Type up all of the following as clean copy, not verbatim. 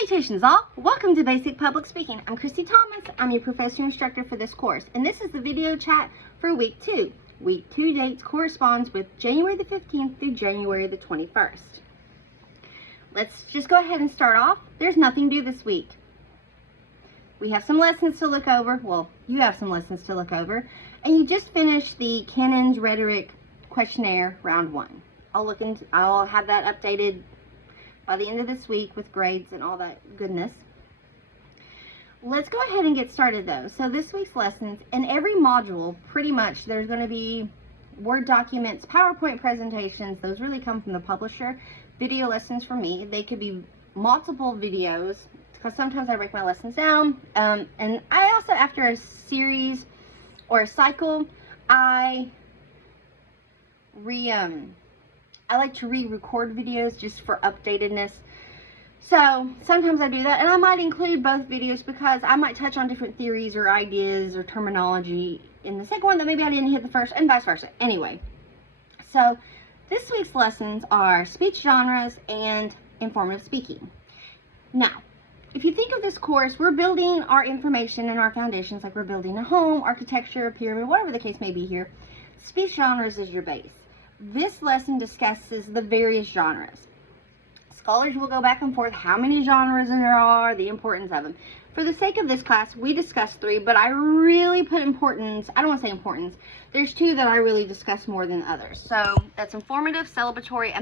Salutations all! Welcome to Basic Public Speaking. I'm Christy Thomas. I'm your professor instructor for this course, and this is the video chat for week 2. Week 2 dates corresponds with January the 15th through January the 21st. Let's just go ahead and start off. There's nothing due this week. We have some lessons to look over. Well, you have some lessons to look over, and you just finished the Cannon's Rhetoric Questionnaire Round 1. I'll have that updated by the end of this week with grades and all that goodness. Let's go ahead and get started though. So this week's lessons, in every module, pretty much there's going to be Word documents, PowerPoint presentations. Those really come from the publisher. Video lessons from me. They could be multiple videos because sometimes I break my lessons down. And I also, after a series or a cycle, I like to re-record videos just for updatedness. So sometimes I do that, and I might include both videos because I might touch on different theories or ideas or terminology in the second one that maybe I didn't hit the first, and vice versa. Anyway, so this week's lessons are speech genres and informative speaking. Now, if you think of this course, we're building our information and our foundations like we're building a home, architecture, a pyramid, whatever the case may be here. Speech genres is your base. This lesson discusses the various genres. Scholars will go back and forth how many genres there are, the importance of them. For the sake of this class, we discussed 3, but I really put importance, I don't want to say importance, there's 2 that I really discuss more than others. So that's informative, celebratory,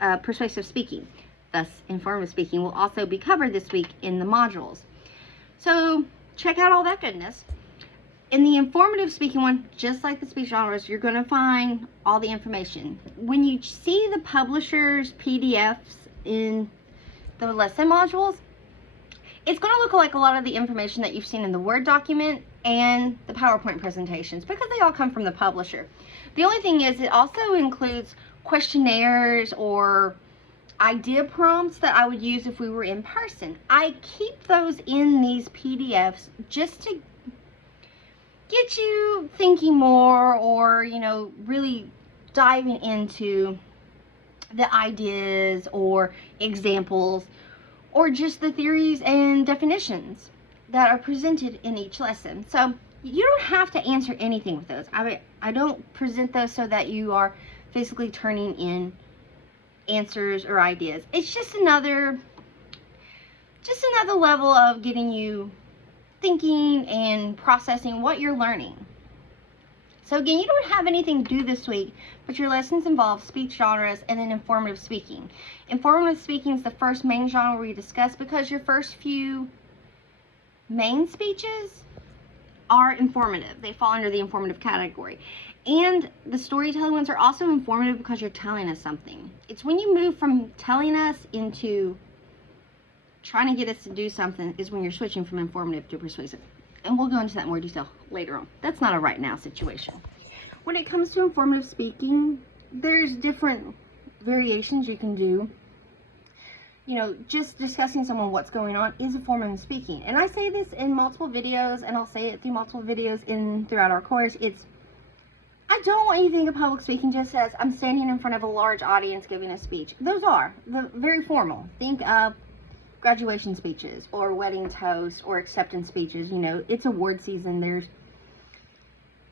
and persuasive speaking. Thus, informative speaking will also be covered this week in the modules. So check out all that goodness. In the informative speaking one, just like the speech genres, you're going to find all the information. When you see the publisher's PDFs in the lesson modules, it's going to look like a lot of the information that you've seen in the Word document and the PowerPoint presentations because they all come from the publisher. The only thing is it also includes questionnaires or idea prompts that I would use if we were in person. I keep those in these PDFs just to get you thinking more, or really diving into the ideas or examples or just the theories and definitions that are presented in each lesson. So you don't have to answer anything with those. I don't present those so that you are physically turning in answers or ideas. It's just another level of getting you thinking and processing what you're learning. So again, you don't have anything due this week, but your lessons involve speech genres and then informative speaking. Informative speaking is the first main genre we discuss because your first few main speeches are informative. They fall under the informative category. And the storytelling ones are also informative because you're telling us something. It's when you move from telling us into trying to get us to do something is when you're switching from informative to persuasive. And we'll go into that in more detail later on. That's not a right now situation. When it comes to informative speaking, there's different variations you can do. Just discussing someone what's going on is a form of speaking. And I say this in multiple videos, and I'll say it through multiple videos throughout our course. I don't want you to think of public speaking just as I'm standing in front of a large audience giving a speech. Those are very formal. Think of graduation speeches or wedding toasts or acceptance speeches. It's award season. There's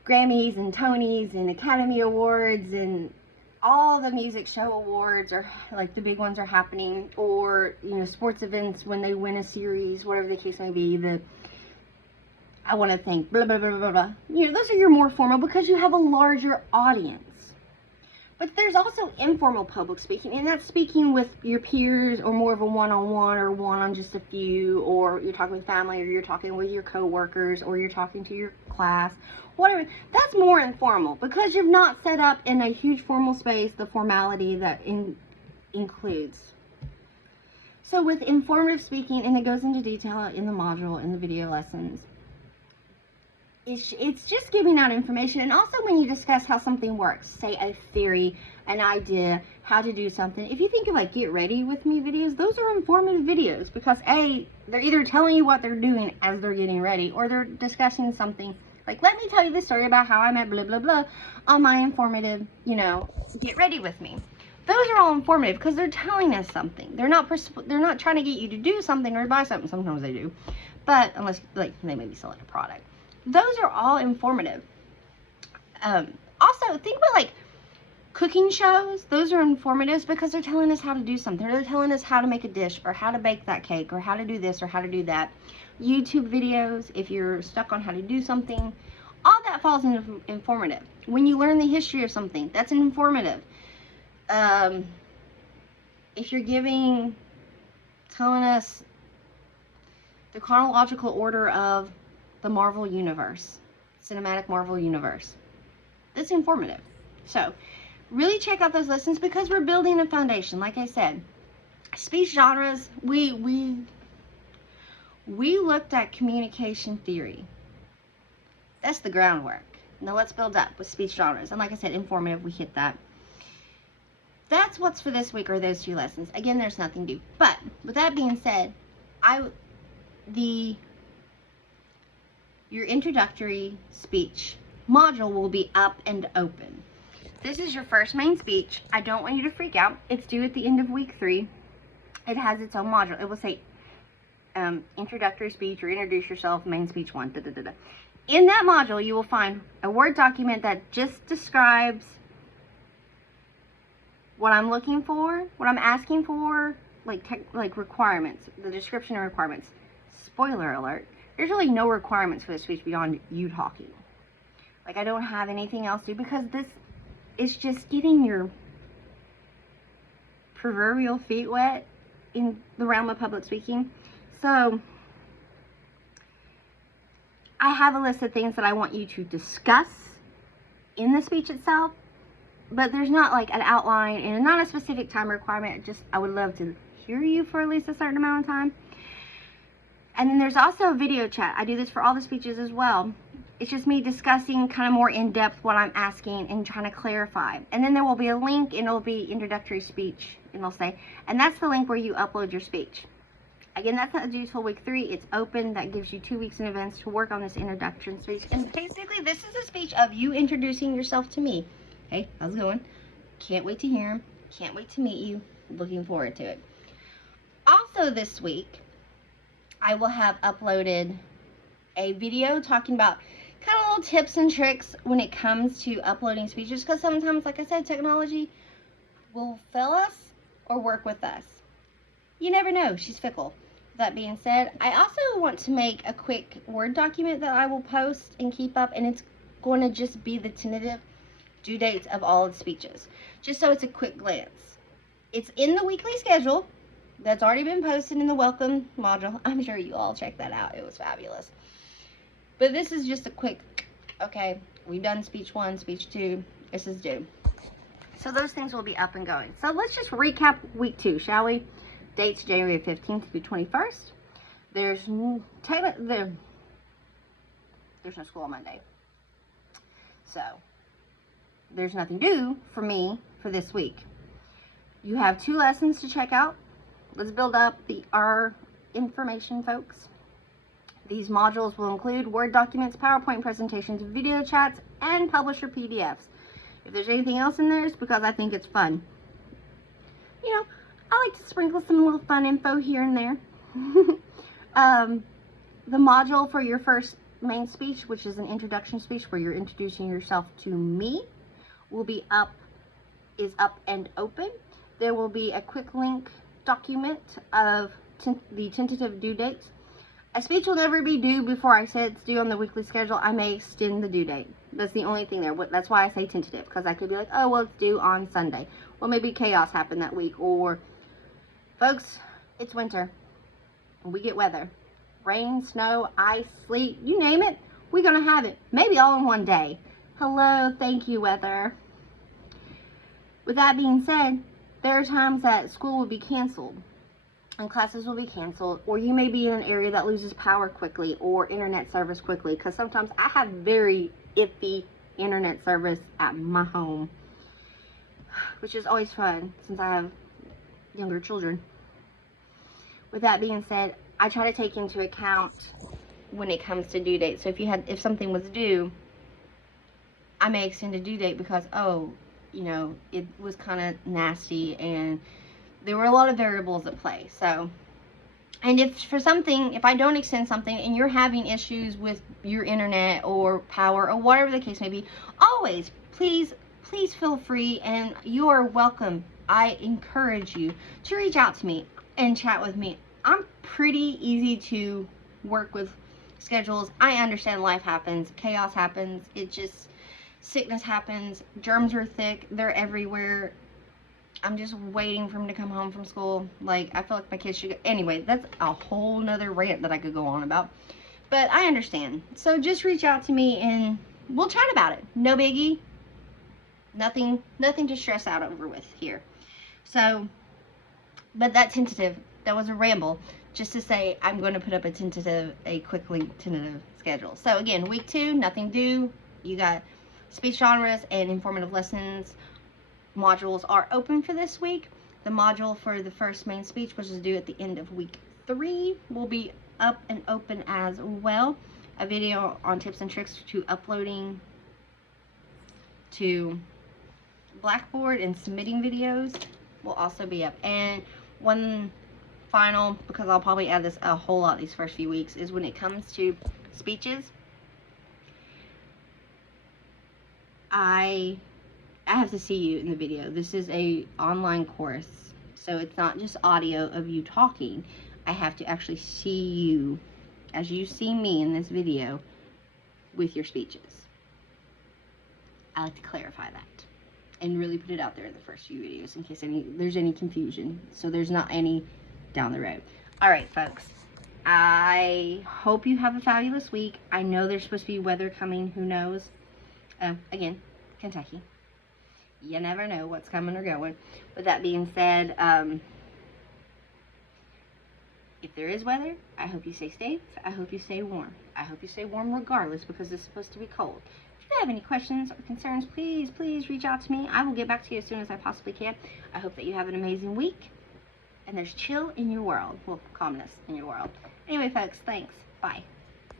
Grammys and Tonys and Academy Awards and all the music show awards, or like the big ones are happening, or sports events when they win a series, whatever the case may be. I want to think blah blah blah blah blah. Those are your more formal because you have a larger audience. But there's also informal public speaking, and that's speaking with your peers, or more of a one-on-one, or one on just a few, or you're talking with family, or you're talking with your co-workers, or you're talking to your class, whatever. That's more informal because you've not set up in a huge formal space the formality that includes. So with informative speaking, and it goes into detail in the module, in the video lessons, it's just giving out information. And also when you discuss how something works, say a theory, an idea, how to do something. If you think of like get ready with me videos, those are informative videos because they're either telling you what they're doing as they're getting ready, or they're discussing something like, let me tell you this story about how I met blah blah blah on my informative, get ready with me. Those are all informative because they're telling us something. They're not trying to get you to do something or buy something. Sometimes they do, but unless like they maybe selling a product. Those are all informative. Also, think about like cooking shows. Those are informative because they're telling us how to do something. They're telling us how to make a dish or how to bake that cake or how to do this or how to do that. YouTube videos, if you're stuck on how to do something, all that falls into informative. When you learn the history of something, that's an informative. If you're telling us the chronological order of the Marvel Universe, cinematic Marvel Universe, that's informative. So, really check out those lessons because we're building a foundation. Like I said, speech genres, we looked at communication theory. That's the groundwork. Now let's build up with speech genres. And like I said, informative, we hit that. That's what's for this week, or those 2 lessons. Again, there's nothing due. But with that being said, your introductory speech module will be up and open. This is your first main speech. I don't want you to freak out. It's due at the end of week 3. It has its own module. It will say introductory speech or introduce yourself, main speech 1. Da, da, da, da. In that module, you will find a Word document that just describes what I'm looking for, what I'm asking for, like requirements, the description of requirements. Spoiler alert, there's really no requirements for this speech beyond you talking. Like, I don't have anything else to do because this is just getting your proverbial feet wet in the realm of public speaking. So, I have a list of things that I want you to discuss in the speech itself, but there's not like an outline and not a specific time requirement. I would love to hear you for at least a certain amount of time. And then there's also a video chat. I do this for all the speeches as well. It's just me discussing kind of more in depth what I'm asking and trying to clarify. And then there will be a link and it'll be introductory speech, and it'll say, and that's the link where you upload your speech. Again, that's not due till week 3. It's open. That gives you 2 weeks in advance to work on this introduction speech. And basically, this is a speech of you introducing yourself to me. Hey, how's it going? Can't wait to hear him. Can't wait to meet you. Looking forward to it. Also this week, I will have uploaded a video talking about kind of little tips and tricks when it comes to uploading speeches, because sometimes, like I said, technology will fail us or work with us. You never know. She's fickle. That being said, I also want to make a quick Word document that I will post and keep up, and it's going to just be the tentative due dates of all the speeches, just so it's a quick glance. It's in the weekly schedule that's already been posted in the welcome module. I'm sure you all checked that out. It was fabulous. But this is just a quick, okay, we've done speech 1, speech 2, this is due. So those things will be up and going. So let's just recap week 2, shall we? Dates January 15th through 21st. There's no school on Monday. So there's nothing due for me for this week. You have 2 lessons to check out. Let's build up our information, folks. These modules will include Word documents, PowerPoint presentations, video chats, and publisher PDFs. If there's anything else in there, it's because I think it's fun. You know, I like to sprinkle some little fun info here and there. The module for your first main speech, which is an introduction speech where you're introducing yourself to me, is up and open. There will be a quick link document of the tentative due dates. A speech will never be due before I say it's due on the weekly schedule. I may extend the due date. That's the only thing there. That's why I say tentative, because I could be like, oh, well, it's due on Sunday. Well, maybe chaos happened that week. Or, folks, it's winter. We get weather. Rain, snow, ice, sleet, you name it, we're going to have it. Maybe all in one day. Hello, thank you, weather. With that being said, there are times that school will be canceled and classes will be canceled, or you may be in an area that loses power quickly or internet service quickly, because sometimes I have very iffy internet service at my home, which is always fun since I have younger children. With that being said, I try to take into account when it comes to due dates. So if something was due, I may extend a due date because, oh, you know, it was kind of nasty and there were a lot of variables at play. So, and if I don't extend something and you're having issues with your internet or power or whatever the case may be, always, please feel free and you are welcome. I encourage you to reach out to me and chat with me. I'm pretty easy to work with schedules. I understand life happens, chaos happens, sickness happens, germs are thick, they're everywhere. I'm just waiting for him to come home from school. Like, I feel like my kids should go. Anyway, that's a whole nother rant that I could go on about. But I understand. So just reach out to me and we'll chat about it. No biggie. Nothing to stress out over with here. So, but that was a ramble. Just to say I'm going to put up a quickly tentative schedule. So again, week 2, nothing due. You got speech genres and informative lessons modules are open for this week. The module for the first main speech, which is due at the end of week 3, will be up and open as well. A video on tips and tricks to uploading to Blackboard and submitting videos will also be up. And one final, because I'll probably add this a whole lot these first few weeks, is when it comes to speeches, I have to see you in the video. This is a online course, so it's not just audio of you talking. I have to actually see you as you see me in this video with your speeches. I like to clarify that and really put it out there in the first few videos in case there's any confusion, so there's not any down the road. All right, folks, I hope you have a fabulous week. I know there's supposed to be weather coming. Who knows? Again, Kentucky. You never know what's coming or going. With that being said, if there is weather, I hope you stay safe. I hope you stay warm. I hope you stay warm regardless, because it's supposed to be cold. If you have any questions or concerns, please reach out to me. I will get back to you as soon as I possibly can. I hope that you have an amazing week and there's chill in your world. Well, calmness in your world. Anyway, folks, thanks. Bye.